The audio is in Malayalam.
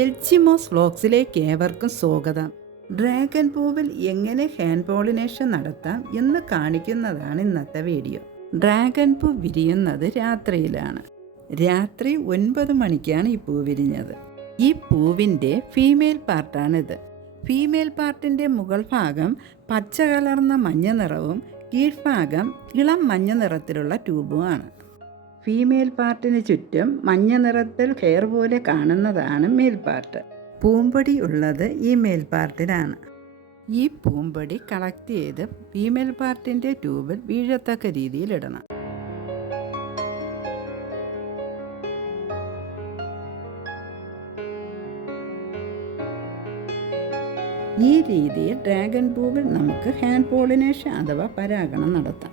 എൽച്ചിമോസ് വ്ലോഗ്സിലേക്ക് ഏവർക്കും സ്വാഗതം. ഡ്രാഗൺ പൂവിൽ എങ്ങനെ ഹാൻഡ് പോളിനേഷൻ നടത്താം എന്ന് കാണിക്കുന്നതാണ് ഇന്നത്തെ വീഡിയോ. ഡ്രാഗൺ പൂ വിരിയുന്നത് രാത്രിയിലാണ്. രാത്രി 9 മണിക്കാണ് ഈ പൂ വിരിഞ്ഞത്. ഈ പൂവിൻ്റെ ഫീമെയിൽ പാർട്ടാണിത്. ഫീമെയിൽ പാർട്ടിൻ്റെ മുകൾ ഭാഗം പച്ച കലർന്ന മഞ്ഞ നിറവും കീഴ്ഭാഗം ഇളം മഞ്ഞ നിറത്തിലുള്ള ട്യൂബുമാണ്. ഫീമെയിൽ പാർട്ടിന് ചുറ്റും മഞ്ഞ നിറത്തിൽ ഹെയർ പോലെ കാണുന്നതാണ് മെയിൽ പാർട്ട്. പൂമ്പൊടി ഉള്ളത് ഈ മെയിൽ പാർട്ടിലാണ്. ഈ പൂമ്പൊടി കളക്ട് ചെയ്ത് ഫീമെയിൽ പാർട്ടിൻ്റെ ട്യൂബിൽ വീഴത്തക്ക രീതിയിൽ ഇടണം. ഈ രീതിയിൽ ഡ്രാഗൺ പൂവിൽ നമുക്ക് ഹാൻഡ് പോളിനേഷൻ അഥവാ പരാഗണം നടത്താം.